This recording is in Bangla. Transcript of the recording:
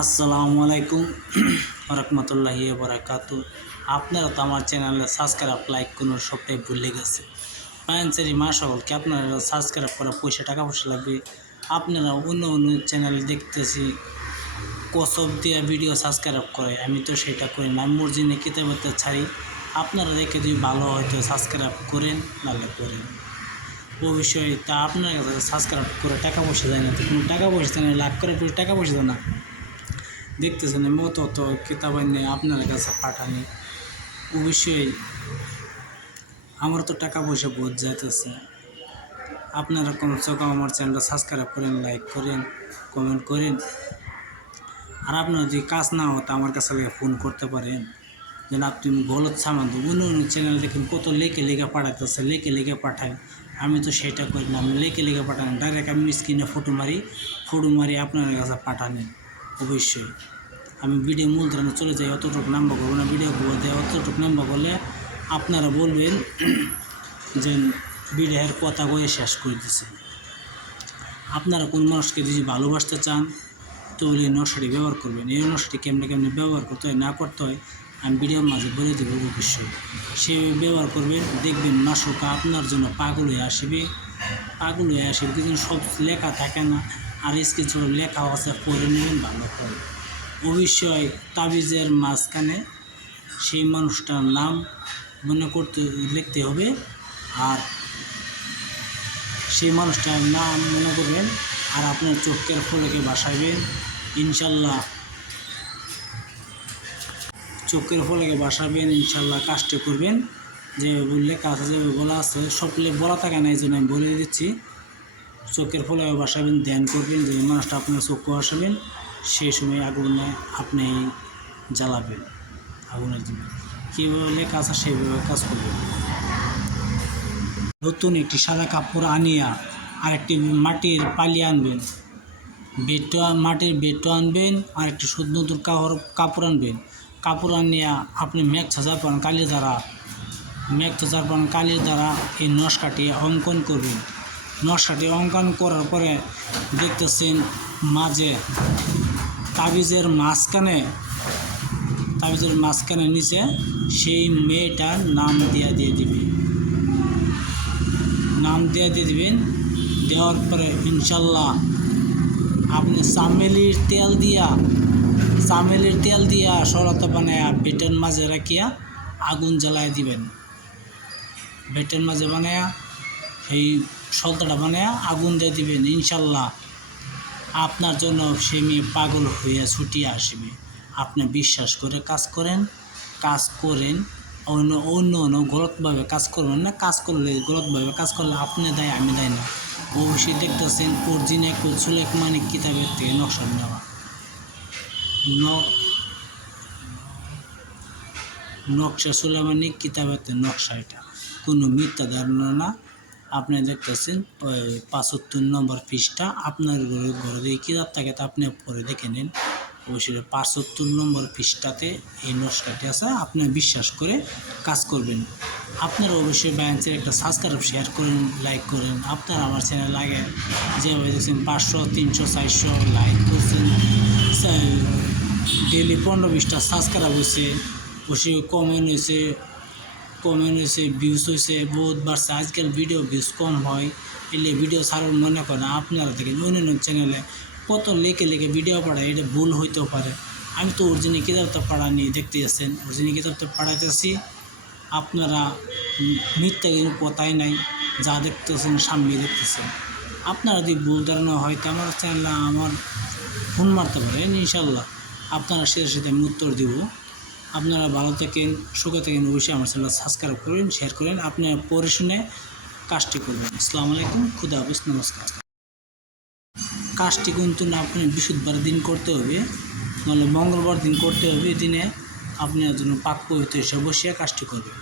আসসালামু আলাইকুম রহমতুল্লাহি বরাকাত। আপনারা তো আমার চ্যানেলে সাবস্ক্রাইব, লাইক কোনো সবটাই ভুলে গেছে পায়েন্সারি মা সকলকে আপনারা সাবস্ক্রাইব করা পয়সা, টাকা পয়সা লাগবে? আপনারা অন্য অন্য চ্যানেল দেখতেছি কসব দিয়ে ভিডিও সাবস্ক্রাইব করে, আমি তো সেটা করি না, আমি মর্জিনে কিতাবতে ছাড়ি। আপনারা দেখে যদি ভালো হয়তো সাবস্ক্রাইব করেন, নাহলে করেন। বিষয়ে তা আপনার কাছে সাবস্ক্রাইব করে টাকা পয়সা দেয় না, তো কোনো টাকা পয়সা দেয় না লাভ করে টাকা পয়সা দেয় না। দেখতেছেন, আমি অত অত কিতাব এনে আপনার কাছে পাঠানি। অবশ্যই আমার তো টাকা পয়সা বোধ যাইতেছে। আপনারা কমসে কম আমার চ্যানেলটা সাবস্ক্রাইব করেন লাইক করেন কমেন্ট করেন। আর আপনার যদি কাজ না হতো আমার কাছে ফোন করতে পারেন। যেন আপনি গলত সামান অন্য অন্য চ্যানেল দেখেন কত লেখে লেখে পাঠাতেছে লেখে লেখে পাঠায়। আমি তো সেটা করি না, আমি লেখে লেখে পাঠাই ডাইরেক্ট আমি স্ক্রিনে ফটো মারি ফটো মারি আপনার কাছে পাঠানি। অবশ্যই। আমি ভিডিও মূল ধারণে চলে যাই, অতটুকু নাম্বার করব না। ভিডিও করব দেয় অতটুকু নাম্বার করলে আপনারা বলবেন যে ভিডিওর কথা কয়ে শেষ করে দিছে। আপনারা কোন মানুষকে যদি ভালোবাসতে চান, তাহলে এই নকশাটি ব্যবহার করবেন। এই নকশাটি কেমনে কেমনে ব্যবহার করতে হয়, না করতে হয়, আমি ভিডিওর মাঝে বলে দেবো অবশ্যই। সে ব্যবহার করবেন, দেখবেন মাসুকা আপনার জন্য পাগল হয়ে আসবে। পাগল হয়ে আসে কিন্তু সব লেখা থাকে না। আর স্ক্রিন ছোট লেখা আছে, পড়ে নেবেন ভালো করে। অবশ্যই তাবিজের মাঝখানে সেই মানুষটার নাম মনে করতে, লিখতে হবে। আর সেই মানুষটার নাম মনে করবেন। আর আপনার চোখের ফলকে বাসাইবেন। ইনশাল্লাহ। চোখের ফলকে বাসাবেন, ইনশাল্লাহ কাজটা করবেন। যে বললে কাজ যেভাবে বলা আছে সব বলা থাকে না এই জন্য আমি বলে দিচ্ছি। চোখের ফলকে বাসাবেন ধ্যান করবেন, যে মানুষটা আপনার চোখ বসাবেন সেই সময় আগুনে আপনি জ্বালাবেন, আগুনের দিবে কীভাবে লেখা আছে সেইভাবে কাজ করবেন। নতুন একটি সাদা কাপড় আনিয়া আর একটি মাটির পালি আনবেন, বেডটা, মাটির বেডটা আনবেন আর একটি নতুন কাপড় কাপড় আনবেন। কাপড় আনিয়া আপনি মেঘ ছাজা পান কালির দ্বারা মেঘ ছাঁচার পান কালির দ্বারা এই নস্কাটি অঙ্কন করবেন। নকশাটি অঙ্কন করার পরে দেখতেছেন মাঝে তাবিজের মাঝখানে তাবিজের মাঝখানে নিচে সেই মেয়েটার নাম দিয়া দিয়ে দিবেন। নাম দিয়ে দিয়ে দিবেন। দেওয়ার পরে ইনশাল্লাহ আপনি চামেলির তেল দিয়া, চামেলির তেল দিয়া সরতা বানায়া বেটের মাঝে রাখিয়া আগুন জ্বালায় দিবেন। বেটের মাঝে বানায়া, সেই সলতাটা বানায়া আগুন দিয়ে দিবেন, ইনশাল্লাহ আপনার জন্য সে মেয়ে পাগল হয়ে ছুটিয়ে আসবে। আপনি বিশ্বাস করে কাজ করেন কাজ করেন, অন্য অন্য অন্য গলতভাবে কাজ করবেন না, কাজ করলে, গলতভাবে কাজ করলে আপনি দেয়, আমি দেয় না। অবশ্যই দেখতেছেন অরিজিনাল সুলেখ মানে কিতাবের থেকে নকশা নেওয়া নকশা সুলেমানি কিতাবের নকশা এটা। কোনো মিথ্যা ধারণা না। আপনি দেখতেছেন পাঁচাত্তর নম্বর পৃষ্ঠা আপনার ঘরে ঘরে দিয়ে কিতাব থাকে তা আপনি পরে দেখে নিন। অবশ্যই পাঁচাত্তর নম্বর পৃষ্ঠাতে এই নকশাটি আছে, আপনি বিশ্বাস করে কাজ করবেন। আপনারা অবশ্যই ব্যাংকের একটা সাবস্ক্রাইব শেয়ার করেন লাইক করেন। আপনারা আমার চ্যানেল আগে যেভাবে দেখছেন, পাঁচশো, তিনশো, চারশো লাইক করছেন ডেলি পনেরো বিশটা সাবস্ক্রাইব হয়েছে, অবশ্যই কমেন্ট হয়েছে কমেন্ট হয়েছে ভিউজ হয়েছে বহুত বাড়ছে। আজকাল ভিডিও ভিউজ কম হয়, এলে ভিডিও ছাড়ার মনে করেন আপনারা দেখেন অন্যান্য চ্যানেলে কত লেখে লেখে ভিডিও পাঠায় এটা ভুল হইতেও পারে। আমি তো অরিজিনাল কিতাবটা পাড়ানি, দেখতে আসছেন অরিজিনাল কিতাবটা পাঠাইতেছি আপনারা মিথ্যা কিন্তু কথাই নাই, যা দেখতেছেন সামনে দেখতেছেন। আপনারা যদি ভুল ধারণা হয় তো আমার চ্যানেলে আমার ফোন মারতে পারেন ইনশাল্লাহ আপনারা সেটার সাথে আমি উত্তর দিব। আপনারা ভালো থাকেন, সুখে থাকেন, অবশ্যই আমার চ্যানেল সাবস্ক্রাইব করেন শেয়ার করেন আপনার পরে শুনে কাজটি করবেন। আসসালামু আলাইকুম, খুদা হাফিজ, নমস্কার। কাজটি কিন্তু না আপনি বৃহস্পতিবার দিন করতে হবে, নাহলে মঙ্গলবার দিন করতে হবে দিনে আপনার জন্য পাক পবিত্র হিসেবে বসিয়ে কাজটি করবেন।